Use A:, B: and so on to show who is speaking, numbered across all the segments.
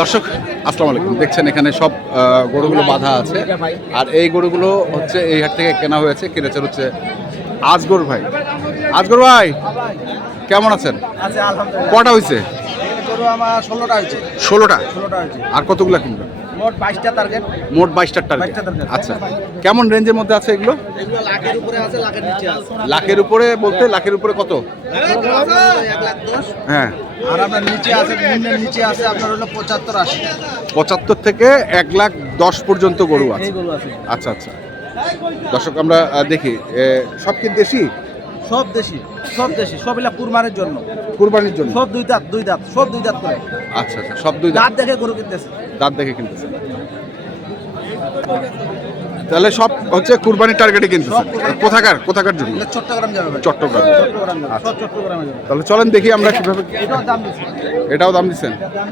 A: দর্শক আসসালামু আলাইকুম। দেখছেন এখানে সব গরুগুলো বাঁধা আছে। আর এই গরুগুলো হচ্ছে এই হাট থেকে কেনা হয়েছে কিনেছেন হচ্ছে আজগর ভাই। আজগর ভাই কেমন আছেন?
B: আছে
A: কটা হয়েছে
B: ষোলোটা
A: ষোলোটা?
B: ষোলোটা
A: আর কতগুলো কিনবেন?
B: মোট বাইশটা টার্গেট
A: মোট বাইশটার টার্গেট
B: 22টা target।
A: আচ্ছা। কেমন রেঞ্জের মধ্যে আছে এগুলো?
B: এগুলো লাখের উপরে আছে লাখের নিচে আছে
A: লাখের উপরে বলতে লাখের উপরে কত? হ্যাঁ।
B: আর আপনার নিচে আছে নিচে আছে আপনার হলো পঁচাত্তর আশি।
A: পঁচাত্তর থেকে এক লাখ দশ পর্যন্ত গরু আছে।
B: এই গরু আছে।
A: আচ্ছা আচ্ছা। দর্শক আমরা দেখি। সব কি দেশি?
B: সব দেশি সব দেশি সব এলা কুরবানির জন্য।
A: কুরবানির জন্য?
B: সব দুই দাঁত দুই দাঁত সব দুই দাঁত করে।
A: আচ্ছা আচ্ছা। সব দুই
B: দাঁত দেখে গরু কিনতেছে।
A: দাঁত দেখে কিনতেছে। তাহলে সব হচ্ছে কুরবানির টার্গেটে
B: কুরবানির-
A: কোথাকার কোথাকার জন্য
B: চট্টগ্রাম যাবে
A: আচ্ছা। তাহলে চলেন দেখি আমরা কীভাবে
B: এটাও দাম
A: দাম দিচ্ছেন?
B: দাম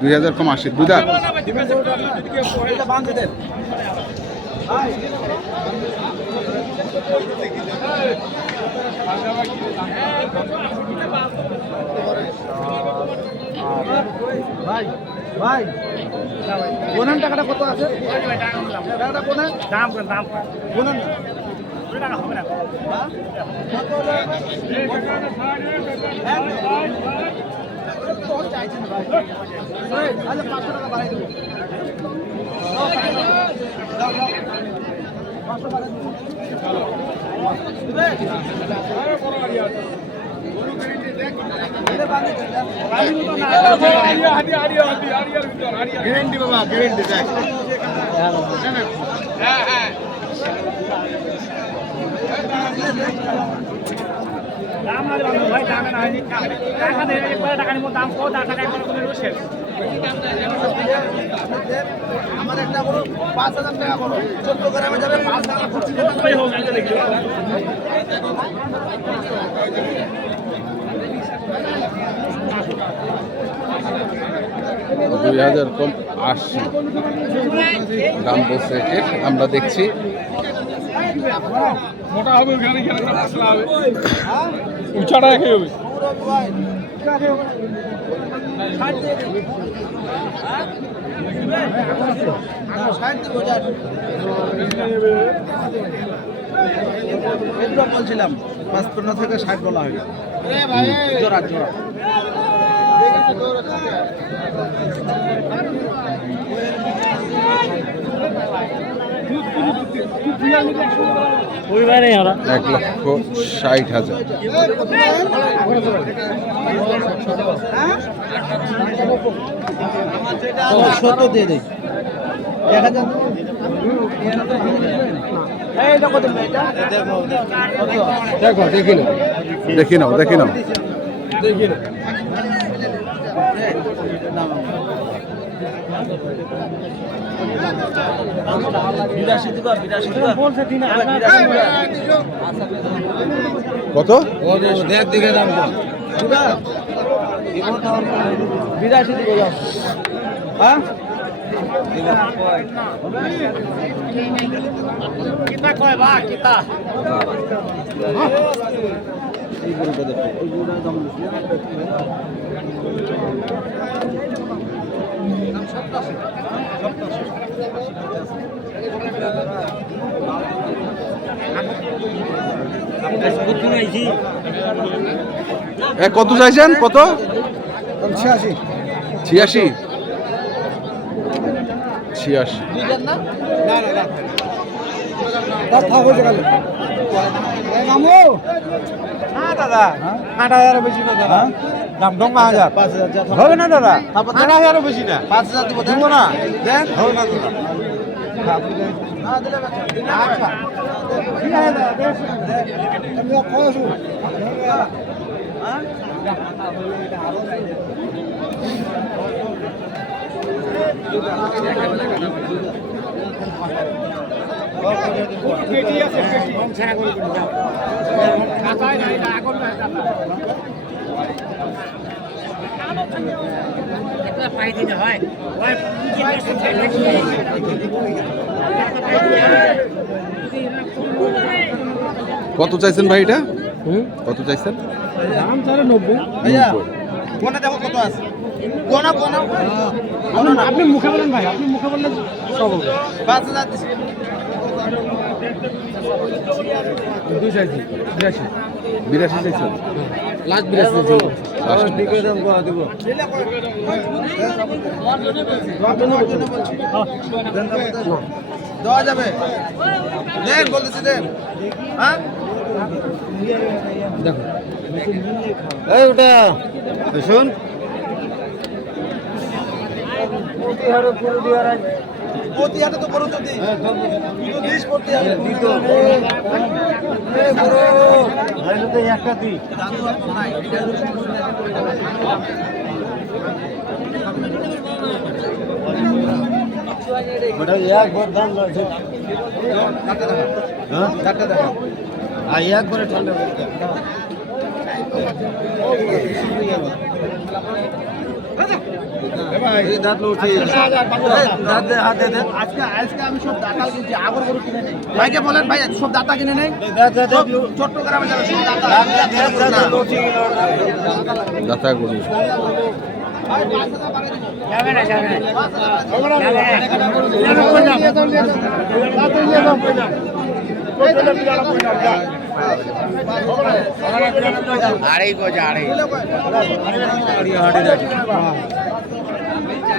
B: দুই হাজার কম আশি
A: দুই হাজার
B: ভাই ভাই। গোনান টাকাটা কত আছে? টাকাটা গোনান দাম দাম আচ্ছা পাঁচশো টাকা বাড়াই দেবো আমার একটা বড় পাঁচ হাজার টাকা বড়। চোদ্দ গ্রামে যাবে পাঁচ টাকা খুচি
A: দুই হাজার কম আশি দাম বলছে এটির আমরা দেখছি।
C: মোটা হবে ওখানে গেলে একটা মশলা হবে। উঁচাটা একই হবে।
B: বলছিলাম পাঁচপন্ন থেকে ষাট বলা হয় জোড়া জোড়া।
A: এক লক্ষ ষাট হাজার।
B: দিয়ে দেয়
A: দেখো দেখি নাও দেখি নাও। দেখি নাও
B: বিরাশি দিবা বিরাশি দিবা বলছে দিন
A: কত?
B: দেখ দিকে দাম বিরাশি দিকে যাও হ্যাঁ? কিতা কয় বা কিতা? এই গরুটা দেখো এই গরুটার দাম
A: এ কত চাইছেন? কত?
B: ছিয়াশি।
A: ছিয়াশি? ছিয়াশি।
B: না দাদা। আট হাজার বেশি না দাদা। দাম হাজার। পাঁচ হাজার হবে না দাদা? আট হাজারও বেশি না। পাঁচ হাজার দিব দিব না? দেন। হবে না দাদা। আচ্ছা ঠিক আছে
A: কত চাইছেন ভাই এটা? কত চাইছেন?
B: দাম তাহলে নব্বই। ভাইয়া কোনটা দেখো কত আছে। আপনি মুখে বলেন ভাই আপনি মুখে বললে সব হবে। পাঁচ হাজার দুই চাইছি বিরাশি।
A: বিরাশি চাইছেন?
B: লাস্ট বিরাশি চাইছি
A: Last বিরাশি।
B: দিব দেওয়া যাবে। দেন বলতেছি দেন। হ্যাঁ? দেখো। এই ওটা শুন। প্রতিহাটে তো বড় তো দিই বিশ প্রতিহাটে দিত একটা দিই। ওটা একবার দাম লাগছে হ্যাঁ? চারটে দেখা আর একবারে ঠান্ডা এই দাঁত লড়ছে। দাঁত হাত দে দে। আজকে আজকে আমি সব দাঁতা কিনছি আগর গরু কিনে নেই। ভাইকে বলেন ভাই সব দাঁতা কিনে নেই? চট্টগ্রামে যাবে সব দাঁতা
A: দাতা গরু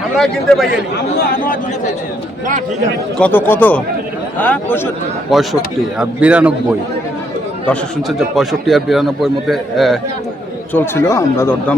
C: আমরা কিনতে পাইনি
A: কত কত?
B: হ্যাঁ পঁয়ষট্টি।
A: আর বিরানব্বই। দর্শক শুনছেন যে পঁয়ষট্টি আর বিরানব্বইয়ের মধ্যে চলছিল আমরা দরদাম।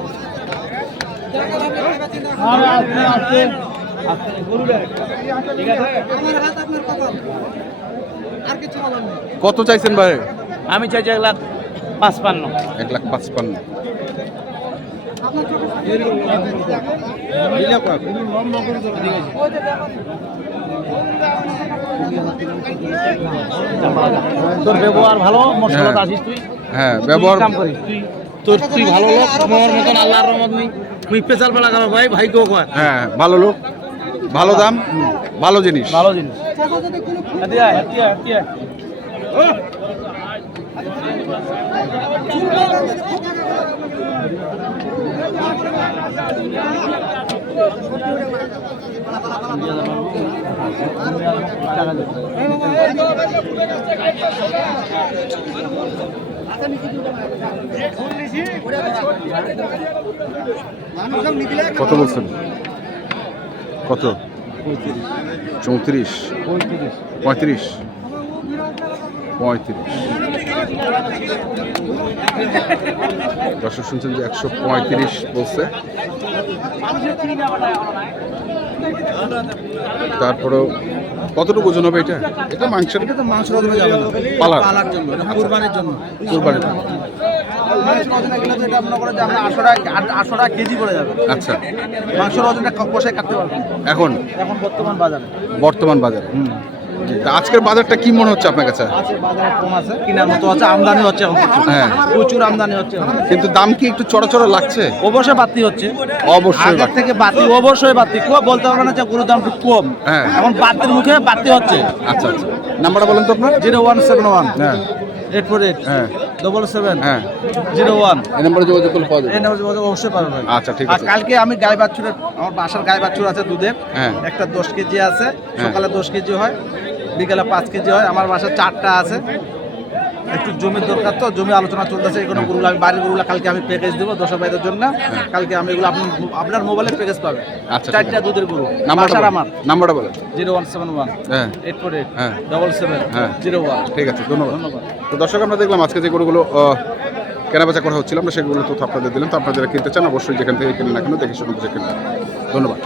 A: কত চাইছেন ভাই?
B: আমি চাইছি এক লাখ পাঁচপান্ন।
A: এক লাখ পাঁচপান্ন।
B: তোর ব্যবহার ভালো মশলা
A: হ্যাঁ।
B: আসিস তুই।
A: হ্যাঁ ব্যবহার
B: কাম করিস। তুই তোর তুই ভালো লোক তোমার মতন আল্লাহর রহমত নেই। তুই পেশাল বেলা খাব ভাই ভাই কেউ কয়
A: হ্যাঁ ভালো লোক ভালো দাম ভালো জিনিস
B: ভালো জিনিস হাতিয়া হাতিয়া হাতিয়া
A: কত বলছেন? কত? চৌত্রিশ। পঁয়ত্রিশ। পঁয়ত্রিশ। দর্শক শুনছেন যে একশো পঁয়ত্রিশ বলছে। তারপরেও কতটুকু ওজন হবে এটা? এটা মাংসের
B: এটা তো মাংস ওজনে যাবে না।
A: পালার।
B: পালার জন্য কুরবানির জন্য।
A: কুরবানির
B: মাংস ওজনে গেলে তো এটা মনে করে যে আমরা আটশো টাকা আটশো টাকা কেজি পড়ে যাবে।
A: আচ্ছা।
B: মাংসের ওজনটা কষায় কাটতে পারবেন
A: এখন?
B: এখন বর্তমান বাজারে।
A: বর্তমান বাজারে। তা আজকের বাজারটা কি মনে হচ্ছে আপনার কাছে?
B: কেনার মতো আছে। আমদানি হচ্ছে।
A: হ্যাঁ।
B: প্রচুর আমদানি হচ্ছে
A: কিন্তু দাম কি একটু চড়া চড়া লাগছে?
B: অবশ্যই বাড়তি হচ্ছে।
A: অবশ্যই
B: আগের থেকে বাড়তি অবশ্যই বাড়তি। কেউ বলতে পারবে না যে গরুর দাম একটু কম।
A: হ্যাঁ।
B: এখন বাড়তির মুখে বাড়তি হচ্ছে।
A: আচ্ছা আচ্ছা। নাম্বারটা বলেন তো আপনার?
B: Zero one seven one.
A: হ্যাঁ।
B: Eight four eight.
A: হ্যাঁ।
B: ডবল সেভেন
A: হ্যাঁ।
B: Zero one.
A: এই নাম্বারে যোগাযোগ করলে পাওয়া যাবে।
B: এই নাম্বার যোগাযোগ অবশ্যই পারবেন
A: আচ্ছা, ঠিক আছে।
B: কালকে আমি গাই বাছুরের আমার বাসার গাই বাছুর আছে দুধের।
A: হ্যাঁ।
B: একটা দশ কেজি আছে। সকালে দশ কেজি হয়। বিকালে পাঁচ কেজি হয় আমার বাসায় চারটা আছে। একটু জমির দরকার তো জমি আলোচনা চলতেছে এগুলো গরুগুলো আমি বাড়ির গরুগুলো কালকে আমি প্যাকেজ দেবো দশ ভাইদের জন্য। কালকে আমি এগুলো আপনি আপনার মোবাইলে প্যাকেজ পাবে
A: হ্যাঁ। আচ্ছা,
B: চারটা দুধের গরু।
A: বলেন।
B: আমার।
A: নাম্বারটা বলেন।
B: Zero one seven one.
A: হ্যাঁ।
B: Eight four eight.
A: হ্যাঁ।
B: ডবল সেভেন
A: হ্যাঁ।
B: Zero one.
A: ঠিক আছে ধন্যবাদ।
B: ধন্যবাদ।
A: তো দর্শক আমরা দেখলাম আজকে যে গরুগুলো আহ, কেনা বেচা করা হচ্ছিল আমরা সেগুলো তথ্য আপনাদের দিলাম। তো আপনারা যারা কিনতে চান অবশ্যই যেখান থেকে কিনে না কেন দেখে শুনে বুঝে কিনবেন। ধন্যবাদ।